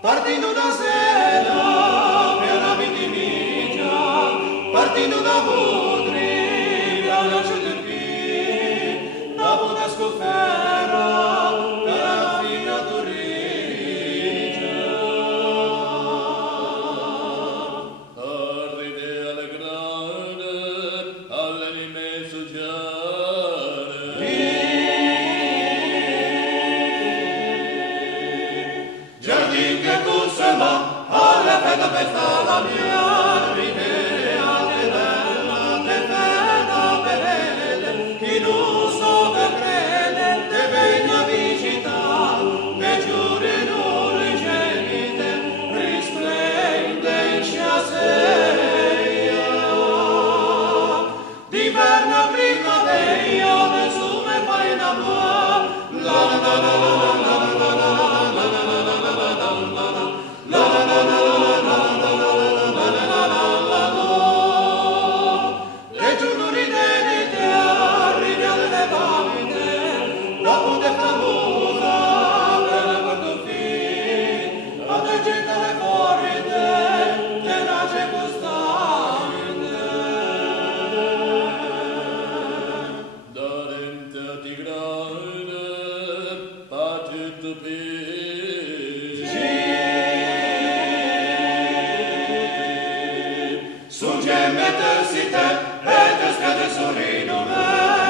Partendo da sera per la vitimigia, partendo da Budri, alla Ciuterchi, da Budascofera, per la fina Turrigia. Arrive alle grande, all'immenso giare. Giardin che conserva alla festa la mia rivera te bella, te bella, belle, chi non so che crede, te venga a visitare, che giuri non rigenite, risplende in sciaseia. D'inverno a primavera, nessuno fa in amore, la la la la la la la la Sul gemete si te, e te scade sorino me.